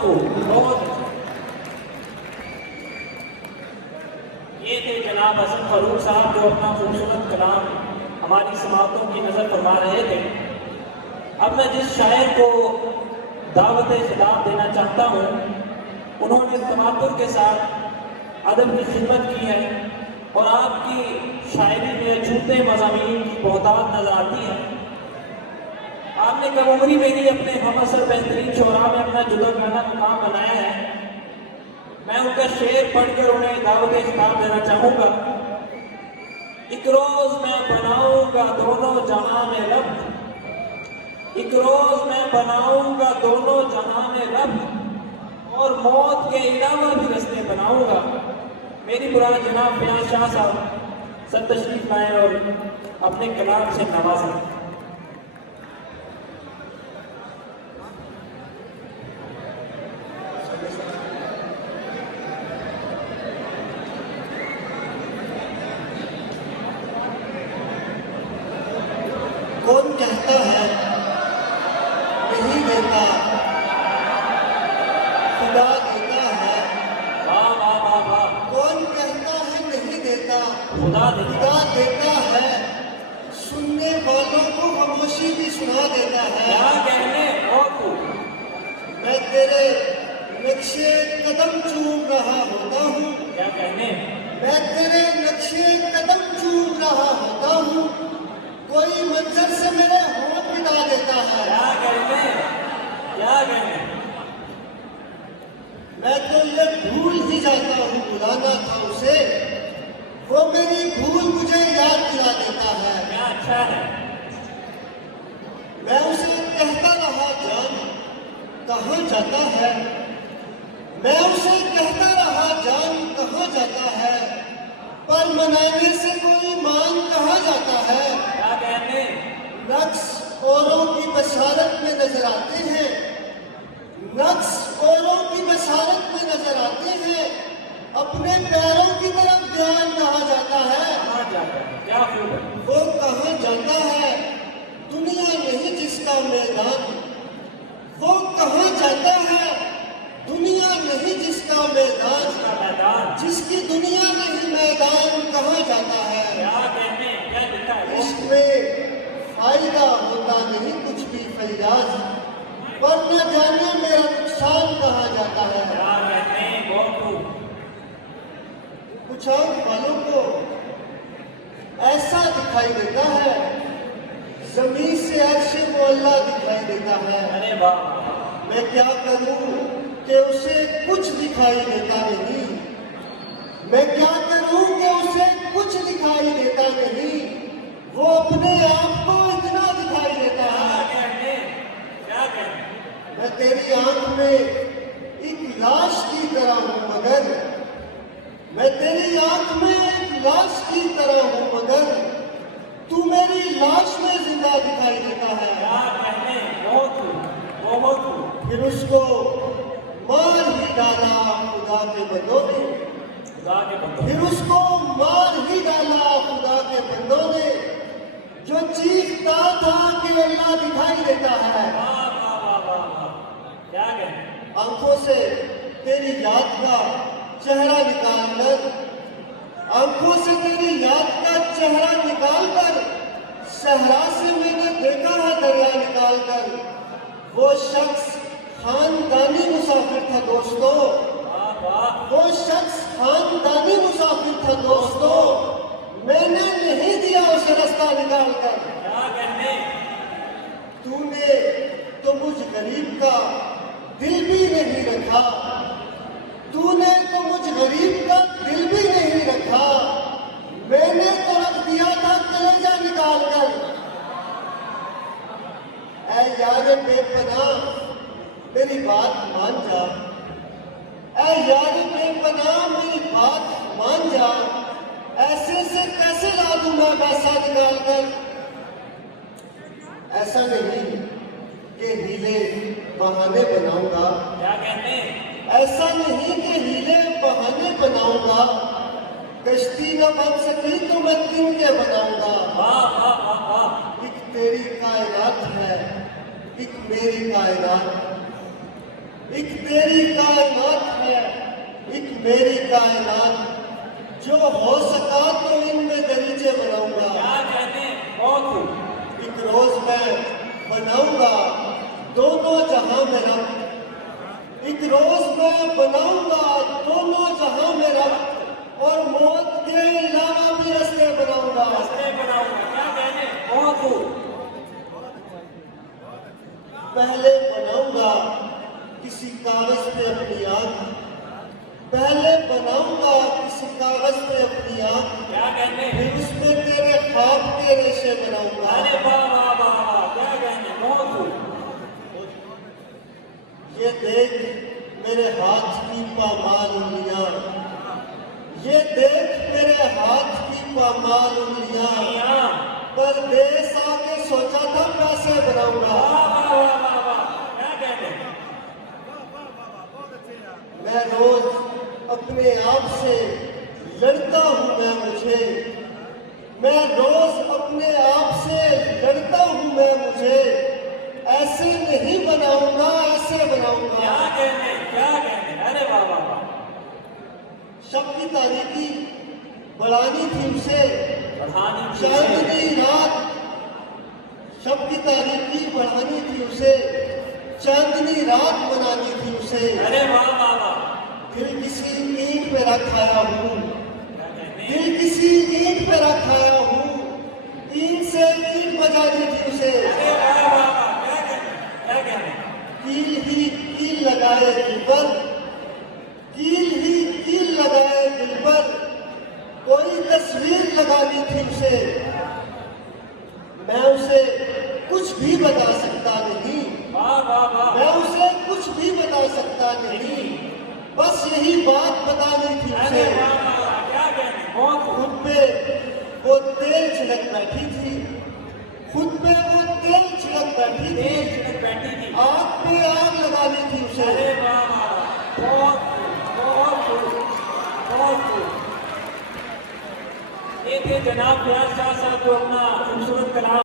खूब, बहुत अच्छा। ये थे जनाब हसन फरूक साहब जो अपना खूबसूरत कलाम हमारी समाअतों की नज़र फरमा रहे थे। अब मैं जिस शायर को दावत खिताब देना चाहता हूँ, उन्होंने तमातुर के साथ अदब की खिदमत की है और आपकी शायरी में झूठे मज़ामीन की बहुतायत नजर आती है। आपने कम उम्री में ही अपने हमअसर बेहतरीन शोरा में अपना जुदा गाना मुकाम बनाया है। मैं उनका शेर पढ़कर उन्हें दावत खिताब देना चाहूँगा। एक रोज मैं बनाऊंगा दोनों जहां में रब, एक रोज मैं बनाऊंगा दोनों जहां में रब, और मौत के अलावा भी रस्ते बनाऊंगा। मेरी मुराद जनाब फयाज शाह साहब सब तशरीफ लाएं और अपने कलाम से नवाजें। कौन कहता है नहीं देता, खुदा देता है। वाह वाह वाह वाह। कौन कहता है नहीं देता, खुदा देता देता है। सुनने वालों को खामोशी भी सुना देता है। क्या कहने, बहुत खूब। मैं तेरे नक्शे कदम चूम रहा होता हूँ, क्या कहने, मैं तेरे नक्शे कदम चूम रहा होता हूँ। कोई मंजर से मेरे होंठ मिटा देता है। क्या कहने, क्या कहने। मैं तो ये भूल ही जाता हूँ बुलाना था उसे, वो मेरी भूल मुझे याद दिला देता है। क्या अच्छा है। मैं उसे कहता रहा जान कहाँ जाता है, मैं उसे कहता रहा जान कहाँ जाता है, पर मनाने से कोई मान कहाँ जाता है। क्या कहने, नक्श औरों की बशारत में नजर आते हैं, नक्श औरों की बशारत में नजर आते हैं, अपने पैरों की तरफ ध्यान कहाँ जाता है। कहाँ जाता है, क्या खूब है। वो कहाँ जाता है दुनिया नहीं जिसका मैदान, वो कहाँ जाता है दुनिया नहीं जिसका मैदान, उसका मैदान। जिसकी दुनिया नहीं मैदान कहाँ जाता है। क्या कहने, क्या लिखा है वो। इश्क में फायदा होता नहीं कुछ भी फैयाज, पर न जाने मेरा नुकसान कहाँ जाता है। क्या कहने, बहुत खूब। कुछ और वालों को ऐसा दिखाई देता है, जमीन से अर्श मोहल्ला दिखाई देता है। अरे वाह। मैं क्या करूं कि उसे कुछ दिखाई देता नहीं, मैं क्या करूं कि उसे कुछ दिखाई देता नहीं, वो अपने आप को इतना दिखाई देता है। क्या कहने, क्या कहने। मैं तेरी आंख में एक लाश की तरह हूं मगर, मैं तेरी आंख में एक लाश की तरह हूं मगर, तू मेरी लाश में जिंदा दिखाई देता है। क्या कहने, बहुत खूब, बहुत खूब। फिर उसको मार ही डाला खुदा के बंदों ने, खुदा के बंदों। फिर उसको मार ही डाला खुदा के बंदों ने, जो चीखता था कि अल्लाह दिखाई देता है। वाह वाह वाह वाह वाह। क्या कहने। आंखों से तेरी याद का चेहरा निकाल कर, आंखों से तेरी याद का चेहरा निकाल कर, सहरा से मैंने देखा है दरिया निकाल कर। वो शख्स खानदानी मुसाफिर था दोस्तों, वाह वाह। वो शख्स खानदानी मुसाफिर था दोस्तों, मैंने नहीं दिया उसे रास्ता निकाल कर। क्या कहने। तूने तो मुझ गरीब का दिल भी नहीं रखा, तूने तो मुझ गरीब का दिल भी नहीं रखा, मैंने तो रख दिया था कलेजा निकाल कर। ऐ यार बेपनाह मेरी बात मान जा, ऐ यार बेपनाह मेरी बात मान जा, ऐसे से कैसे ला दूं मैं पैसा निकाल कर। ऐसा नहीं कि हीले बहाने बनाऊंगा, क्या कहने। ऐसा नहीं कि हीले बहाने बनाऊंगा, कश्ती न बन सकी तो मैं तिनके बनाऊंगा। वाह वाह वाह वाह। एक तेरी कायनात है, एक मेरी कायनात, एक तेरी कायनात है, एक मेरी कायनात, जो हो सका तो इनमें दरीचे बनाऊंगा। क्या कहते हैं, बहुत खूब। एक रोज मैं बनाऊंगा दोनों जहां में रब, एक रोज मैं बनाऊंगा दोनों जहां में रब, और मौत के अलावा भी रास्ते बनाऊंगा। रास्ते बनाऊंगा, क्या कहते हैं, बहुत खूब। पहले बनाऊंगा किसी कागज पे अपनी आंख, पहले बनाऊंगा किसी कागज पे अपनी आंख, क्या कहते हैं, फिर उसमें तेरे ख्वाब के रेशे बनाऊंगा। अरे वाह वाह वाह वाह, क्या कहते हैं, बहुत खूब। ये देख मेरे हाथ की पामाल उंगलियां, ये देख मेरे हाथ की पामाल उंगलियां, यहाँ परदेस आके सोचा था पैसे बनाऊंगा। वाह वाह वाह वाह वाह, क्या कहते हैं, मैं रोज अपने आप से लड़ता हूँ, मैं रोज अपने आप से लड़ता हूँ, मैं मुझे ऐसे नहीं बनाऊंगा, ऐसे क्या बनाऊंगा। कहते हैं, क्या कहते हैं, अरे वाह वाह वाह। शब की तारीकी बढ़ानी थी उसे, बढ़ानी थी उसे। चांदनी रात, शब की तारीकी बढ़ानी थी उसे, चांदनी रात बनानी थी उसे। अरे वाह वाह वाह, दिल किसी ईंट पे रख आया हूँ, क्या कहते हैं, दिल किसी ईंट पे रख आया हूँ, ईंट से ईंट बजानी थी उसे। अरे वाह वाह वाह, क्या कहते हैं, क्या कहते हैं, कील ही कील लगाए दिल पर, कील ही कील लगाए दिल पर, कोई तस्वीर लगानी थी उसे। मैं उसे कुछ भी बता सकता नहीं, वाह वाह वाह, मैं उसे कुछ भी बता सकता नहीं, बस यही बात बतानी थी अरे उसे। वाह वाह वाह, क्या कहते हैं, बहुत खूब। खुद पे वो तेल छिड़क बैठी थी, खुद पे वो तेल छिड़क बैठी थी, तेज छिड़क बैठी थी। आग पे आग लगानी थी उसे। अरे वाह वाह वाह, बहुत खूब, बहुत खूब, बहुत खूब। ये थे जनाब फयाज शाह साहब जो अपना खूबसूरत कलाम